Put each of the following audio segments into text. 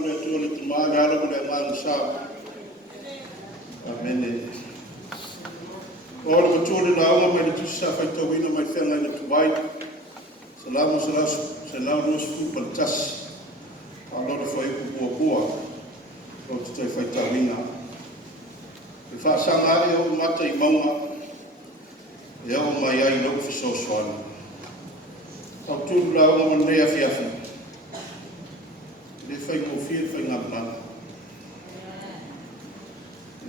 mo le tu le tuma ga lo le man sa. Amen. Ora mo tu le la mo le tu sa fa to wina mai fenga le tu vai. Salamu salamu sku pantas. Allah foi ku boa. O te fai ta wina. E fa sanga e o mata I maunga. E o mai ai no fi so soana. Au tu la o mo le afiafi. Le fai mo fie fai ngā mana.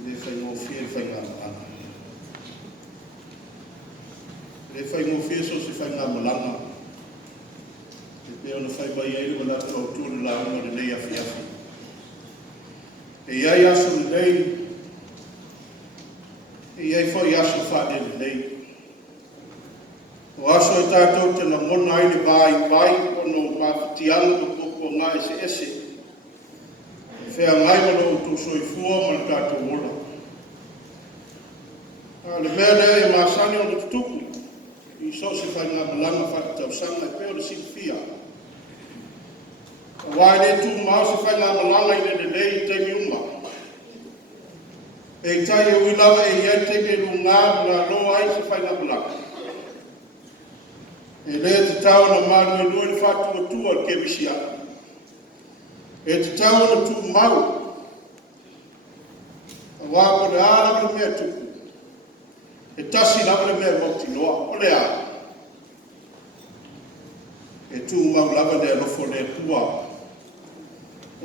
Le fai mo fie fai ngā mana. Le fai mo fie so si fai ngā malanga. Le peo na fai mai ai le manatu au tūru la o le nei afiafi. E iai aso le nei. E iai fai aso whade le nei. O aso e tātou te na mona ai le vai ono mafutianga ko ngā ese. Whea ngai mana o tū soifua ma le tātou ola. Le mea lea e māsane o le tutuku. I so se whai ngā malanga whakatau sanga e peo le silfia. Wai le tū mao se whai ngā malanga I le nei I teimi uma. E tai e uilawa e iai teimi e runga la loa ai se whai ngā malanga. E lea te tau na maru e lua le whātua tua le kemisia. E te tau na tū mau. A wāko le āra le mea tuku. E tasi lava le mea mokti noa. O le āra. E tū mau lava le alofo le pua.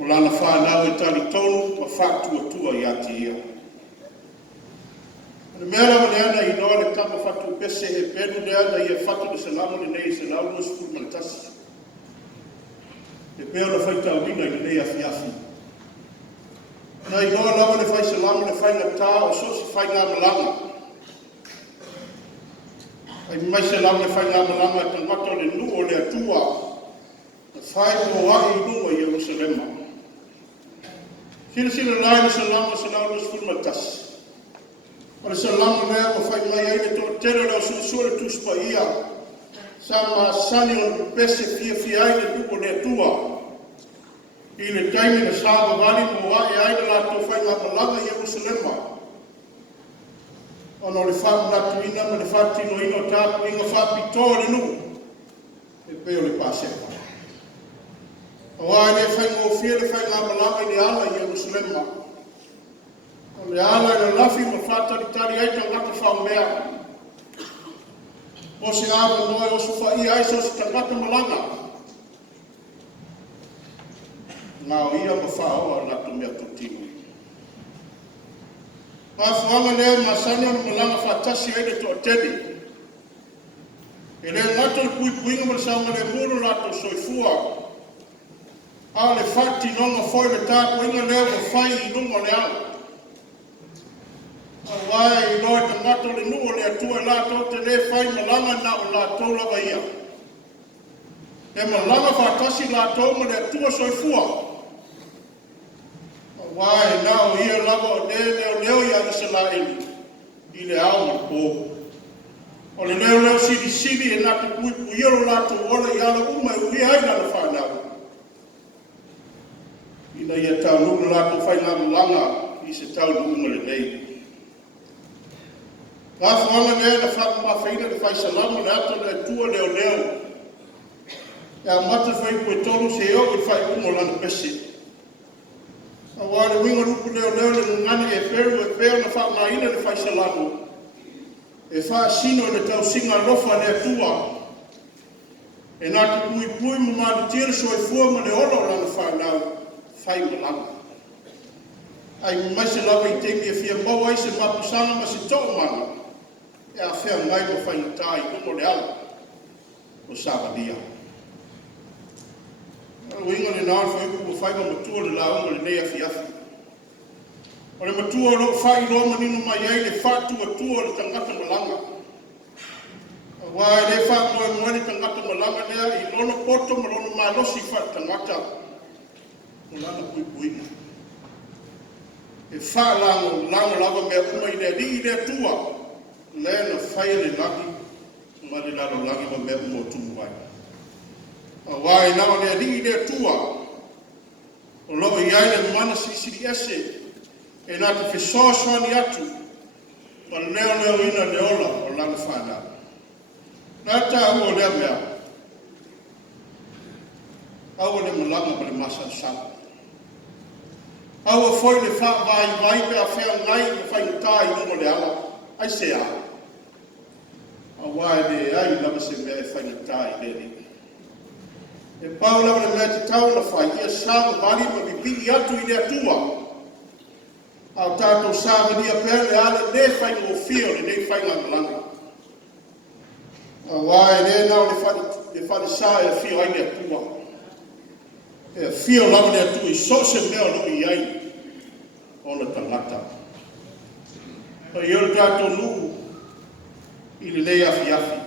O lana whānau e tali tonu ma whātua tua I ati ia. Le mea lava le ana I noa le kama whatu pese e penu le ana I e whatu le salamu le nei se lau no skulu maltasi. E peo na whaita wina I le nei afiafi. Na I noa lava le whai salamu le whai ngā tā o so si whai ngā malanga. Ai mai se lau le whai ngā malanga e tangata le nu o le atua. Na whai o wahi nunga I Jerusalema. Sila lai le salamu se lau no skulu maltasi. O le salamu lea o whai mai aile tō tere leo sulisua le tuspa ia. Sa ma sani o pese fia aile tuko le atua. I le taimi na sāwa wali mo wa e aile la tō whai ngā malanga I Jerusalema. Ono le whamu natu ina ma le whatino ino tāpu inga whapito le nu. E peo le pāsepa. O wa e le whai ngō fia le whai ngā malanga I le ala I Jerusalema. O le ala e le lafi ma whatari tari aita ngata whau mea. O se awa noe o su whai aiso se tangata malanga. Ngāo ia ma whao a lato mea totino. Mawhanga lea masani o malanga whatasi aile to ateni. E le ngato le pui puinga ma le saunga le muro lato soifua. A le whati nonga foi le tāpu inga lea o whai I nunga le ala. Wai I loe tangato le nuo le atua lato te le whai malanga na o lato lava ia. E malanga whatasi lato ma le atua soifua. Wai nao ia lava o leo ia na salaili. I le au ma po. O le leo sili e nata pui puiero lato ola I ala uma I ui haina na whanau. Ina ia tau nuna lato whai ngā malanga I se tau nuna le nei. Ngā whanga lea na whaka mawhaina le whai salamu le ato le tua leo. E a mata whai koe tolu se eo I whai umo lana pese. A wale winga rupu leo le ngani e peru e peo na whaka maina le whai salamu. E wha sino le tau singa lofa le atua. E nāti pui mo mātu tira so e fua ma le olo lana whanau. Whai malanga. Ai mai se lawa I temi e fia mau ai se mapusanga ma se tō mana. E a whea ngai mo whai tai kumo le ala. O Sabadia. O inga le nāra whai kumo whai ma matua le launga le nei afiafi. O le matua lo whai lo manino mai ai le whatua tua le tangata malanga. Wai le whatua e moe le tangata malanga lea I lono poto ma lono malosi wha tangata. O lana pui puina. E whaalango langa lava mea uma I le li I le tua. Lea na whaia le lagi, ma le lalo lagi ma mea uma o tumu vai. A wai nao le li I le tua. O loa iai le mana sisiri ese, e nā te whesoaswani atu, ma leo ina le ola o lana whanau. Nā tā ua lea mea, aua le malanga ma le masa sana. Aua foi le wha vai pe a whea ngai le whaingatai nungo le ala, ai se a. Awa e le ai lama se mea e whaingatai le ni. E pau lama le mea te tau na whai, ia sāwa vali ma bibi atu i le atua. Au tātou sāwa nia pēr le ale le whainga o fio le nei whainga malanga. Awa e le nao le whani sā e fio ai le atua. E fio lama le atua i so se mea no i ai o na tangata. Pa i ora tātou nuku i le lei afi afi.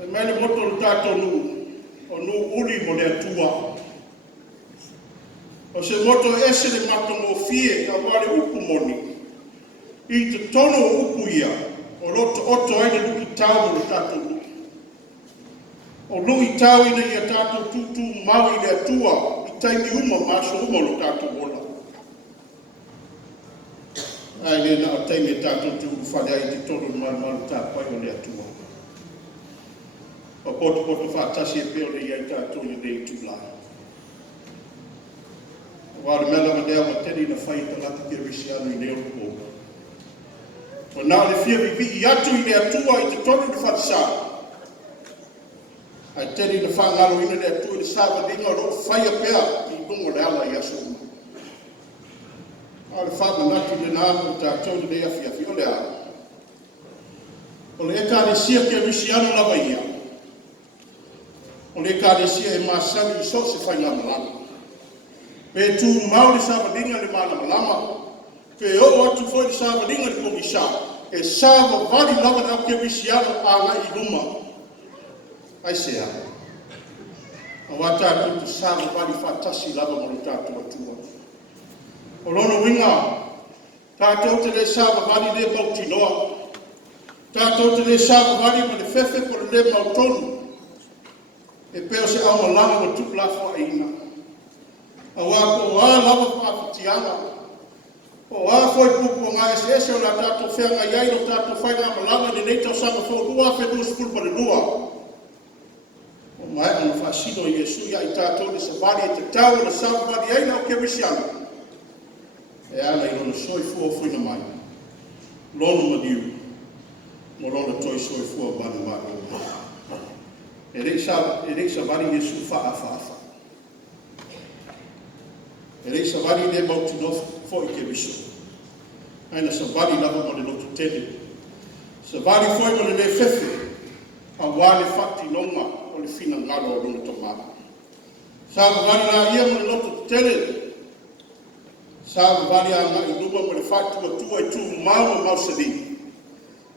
E mele moto le tātou nuku, o nuku uri mo le atua. O se moto ese le matongo fie a wale upu moni. I te tono upu ia, o roto oto aina luki tau mo le tātou nuku. O lui tau ina ia tātou tutu mau i le atua, i taimi uma maso uma lo tātou ola. Ai le na o taimi e tātou tutu whale ai te tono maru tāpai o le atua. O poto whātasi e peo le iai tātou i Leitualasa. Wāre mela ma lea wa teni na whai talata ki risi anu i leo po. O nā le fia vivi i atu i le atua i te tono ni whatisā. Ai teni na whangalo ina le atu i le sāwa dinga ro whaia pēr i nungo le ala i aso uma. A le whamanatu le nāmu tātou ni le afi o le ala. O le Ekalesia ke risi anu lava ia. O le Ekalesia e māsani i so se whainga malama. Pe tu mau le sāwa dinga le mana malama. Pe o atu foi le sāwa dinga le komisa. E sāwa vali lava na ke risi anu a ngai i numa. Ai se a. A wa tātou te sāwa vali whātasi lava mo le tātou atua. O lono winga, tātou te le sāwa vali le mautinoa. Tātou te le sāwa vali ma le whewhe po le mautonu. E peo se au malanga wa tukla fo a ina. A wa ko a lava whaafitianga. O a foi pupu ngā ese o la tātou whenga iai no tātou whainga malanga ni neitau sanga fo lua whenua skulu pa le lua. O mai ana whaasino i Yesu ia i tātou le savali e te tau na savali aina o ke wisiana. E ala i lona soi fua fuina mai. Lono madiu. Mo lona toi soi fua bana mai. E rei savali Yesu wha. E rei savali le mautino fo i ke wisu. Aina savali lava mo le lotu tele. Savali foi mo le whewhe. A wale whati nonga o le fina ngalo o luna tomata. Savali la ia mo le lotu tele. Sāwa vali a ngai numa ma le whātua tua i tū māma mausari.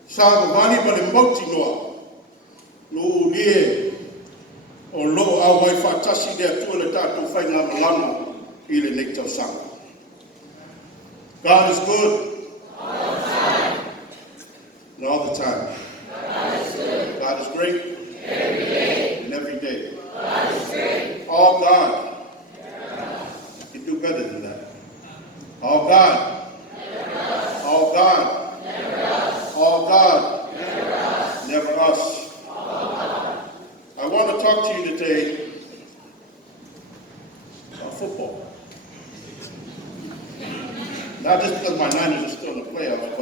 Sāwa vali ma le mauti noa. Lo lie o lo au wai whātasi le atua le tātou whainga malama i le nektau sanga. God is good. All the time. And all the time. God is good. God is great. Every day. And every day. God is great. All God. You can do better than that. All God. Never us. All God. Never us. All God. Never us. Never us. All God. I want to talk to you today about football. Not just because my Niners are still in the playoffs,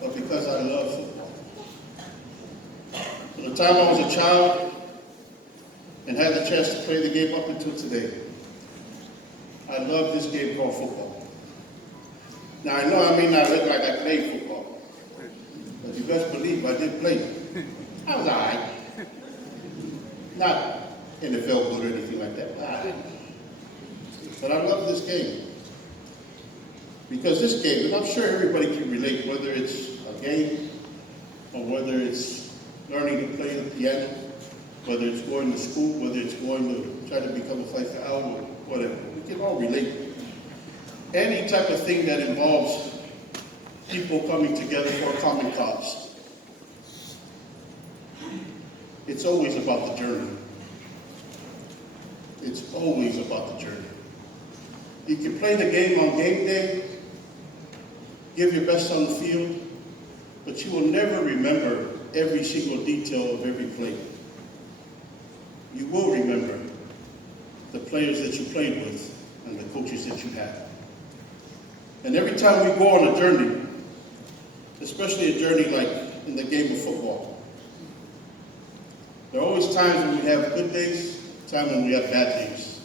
but because I love football. From the time I was a child and had the chance to play the game up until today, I love this game called football. Now, I know I may not look like I played football, but you best believe I did play. I was all right. Not NFL good or anything like that. All right. But I love this game. Because this game, and I'm sure everybody can relate, whether it's a game or whether it's learning to play the piano, whether it's going to school, whether it's going to try to become a fighter or whatever. We can all relate. Any type of thing that involves people coming together for a common cause. It's always about the journey. It's always about the journey. You can play the game on game day, give your best on the field, but you will never remember every single detail of every play. You will remember the players that you played with and the coaches that you had. And every time we go on a journey, especially a journey like in the game of football, there are always times when we have good days, times when we have bad days.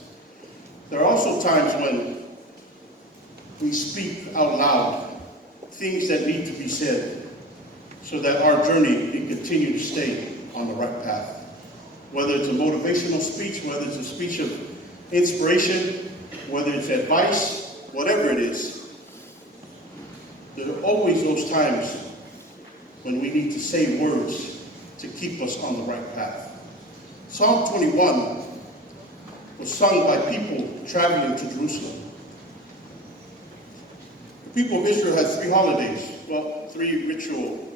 There are also times when we speak out loud things that need to be said so that our journey can continue to stay on the right path. Whether it's a motivational speech, whether it's a speech of inspiration, whether it's advice, whatever it is, there are always those times when we need to say words to keep us on the right path. Psalm 21 was sung by people traveling to Jerusalem. The people of Israel had 3 holidays, well, 3 ritual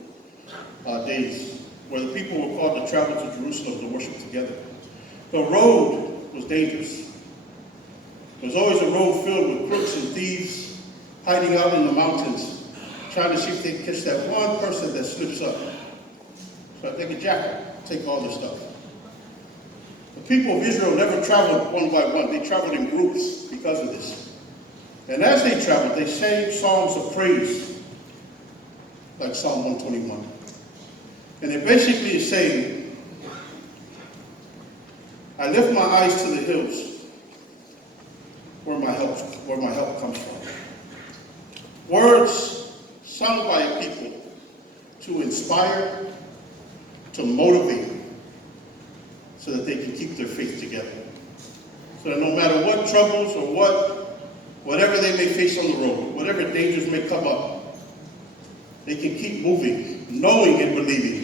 days, where the people were called to travel to Jerusalem to worship together. The road was dangerous. There was always a road filled with crooks and thieves hiding out in the mountains, trying to see if they can catch that one person that slips up. So I take a jacket, take all their stuff. The people of Israel never traveled one by one. They traveled in groups because of this. And as they traveled, they sang songs of praise, like Psalm 121. And it basically is saying, I lift my eyes to the hills where my help comes from. Words sung by a people to inspire, to motivate, so that they can keep their faith together. So that no matter what troubles or whatever they may face on the road, whatever dangers may come up, they can keep moving, knowing and believing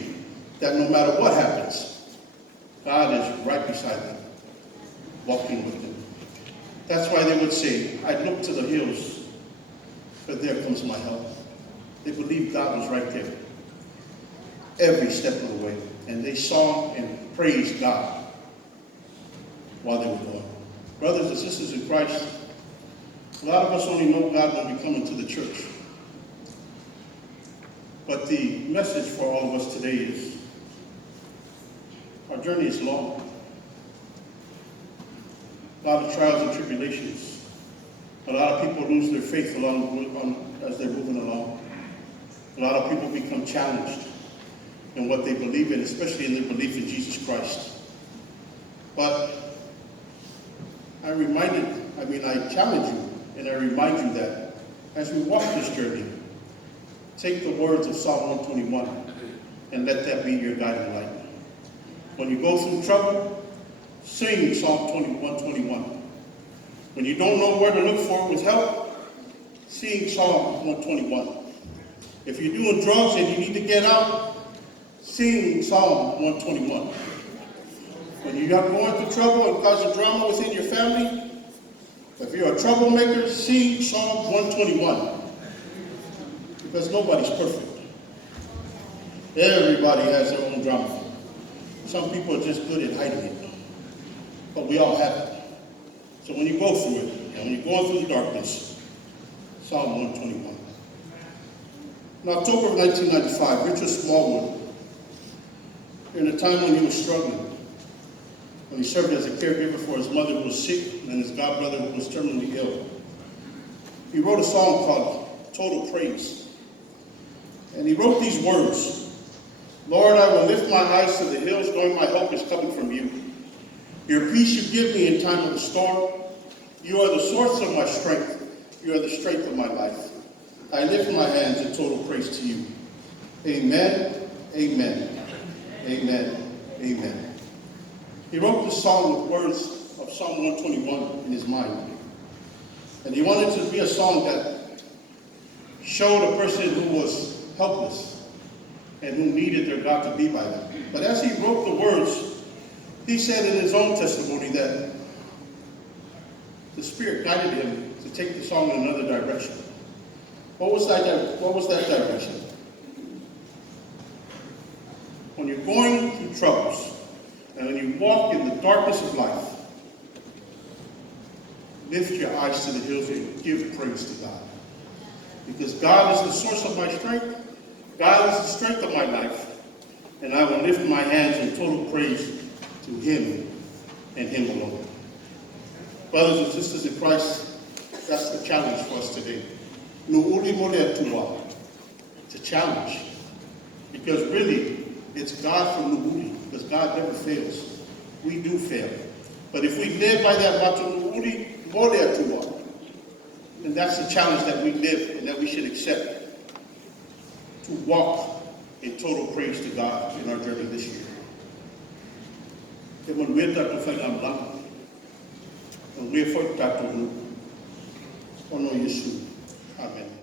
that no matter what happens, God is right beside them, walking with them. That's why they would say, I look to the hills, for there comes my help. They believed God was right there, every step of the way. And they sang and praised God while they were going. Brothers and sisters in Christ, a lot of us only know God when we come into the church. But the message for all of us today is, our journey is long. A lot of trials and tribulations. A lot of people lose their faith as they're moving along. A lot of people become challenged in what they believe in, especially in their belief in Jesus Christ. But I challenge you and I remind you that as we walk this journey, take the words of Psalm 121 and let that be your guiding light. When you go through trouble, sing Psalm 121. When you don't know where to look for with help, sing Psalm 121. If you're doing drugs and you need to get out, sing Psalm 121. When you're not going through trouble and causing drama within your family, if you're a troublemaker, sing Psalm 121. Because nobody's perfect. Everybody has their own drama. Some people are just good at hiding it. But we all have it. So when you go through it, and when you're going through the darkness, Psalm 121. In October of 1995, Richard Smallwood, in a time when he was struggling, when he served as a caregiver for his mother who was sick and his godbrother who was terminally ill, he wrote a song called Total Praise. And he wrote these words, Lord, I will lift my eyes to the hills, knowing my help is coming from you. Your peace you give me in time of the storm. You are the source of my strength. You are the strength of my life. I lift my hands in total praise to you. Amen, amen, amen, amen. He wrote this song with words of Psalm 121 in his mind. And he wanted it to be a song that showed a person who was helpless and who needed their God to be by them. But as he wrote the words, he said in his own testimony that the Spirit guided him to take the song in another direction. What was that direction? When you're going through troubles, and when you walk in the darkness of life, lift your eyes to the hills and give praise to God. Because God is the source of my strength. God is the strength of my life. And I will lift my hands in total praise to Him and Him alone. Brothers and sisters in Christ, that's the challenge for us today. Malieitulua. It's a challenge. Because really, it's God from Nu'uli, because God never fails. We do fail. But if we live by that motto, Malieitulua, then that's the challenge that we live and that we should accept, to walk in total praise to God in our journey this year. Amen.